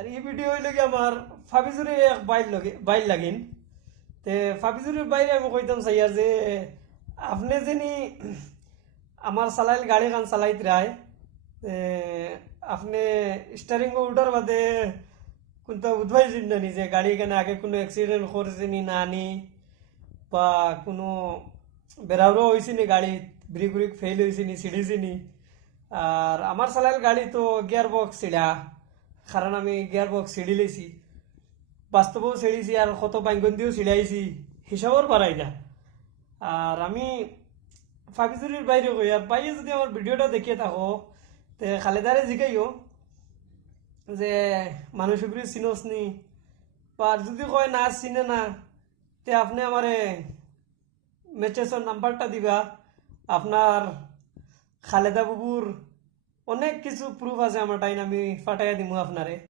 আর এই ভিডিও হইল কি আমার ফাবিজুরের এক বাইর লাগিন তে ফাবিজুরের বাইরে আমি কইতাম চাইয়ার যে আপনি যিনি আমার চালাইল গাড়ি খান চালাইত রায় আপনি স্টারিং উল্টার বাদে কোনটা উদ্ভাইছেন না যে গাড়ি এখানে আগে কোনো অ্যাক্সিডেন্ট করেছেনি না নি বা কোনো বেড়াউরও হয়েছে নি গাড়ি ব্রিক ব্রিক ফেল হয়েছে নি ছিঁড়েছে নি। আর আমার চালাইল গাড়ি তো গিয়ার বক্স ছিঁড়া, কারণ আমি গিয়ার বক্স ছিঁড়ি লেছি, বাস্তবেও ছিঁড়িছি আর কত বাইঙ্গন দিয়েও ছিঁড়াইছি, হিসাবর পারাই না। আর আমি ফাবিজুরির বাইরে কই আর বাইরে যদি আমার ভিডিওটা দেখিয়ে থাকো তে খালেদারে জিগাইও যে মানুষ উপরে চিনোস নি, বা যদি কয় না চিনে না তে আপনি আমারে মেচেসর নাম্বারটা দিবা। আপনার খালেদা বাবুর অনেক কিছু প্রুফ আছে আমার টাইম, আমি ফাটাইয়া দিমু আপনারে।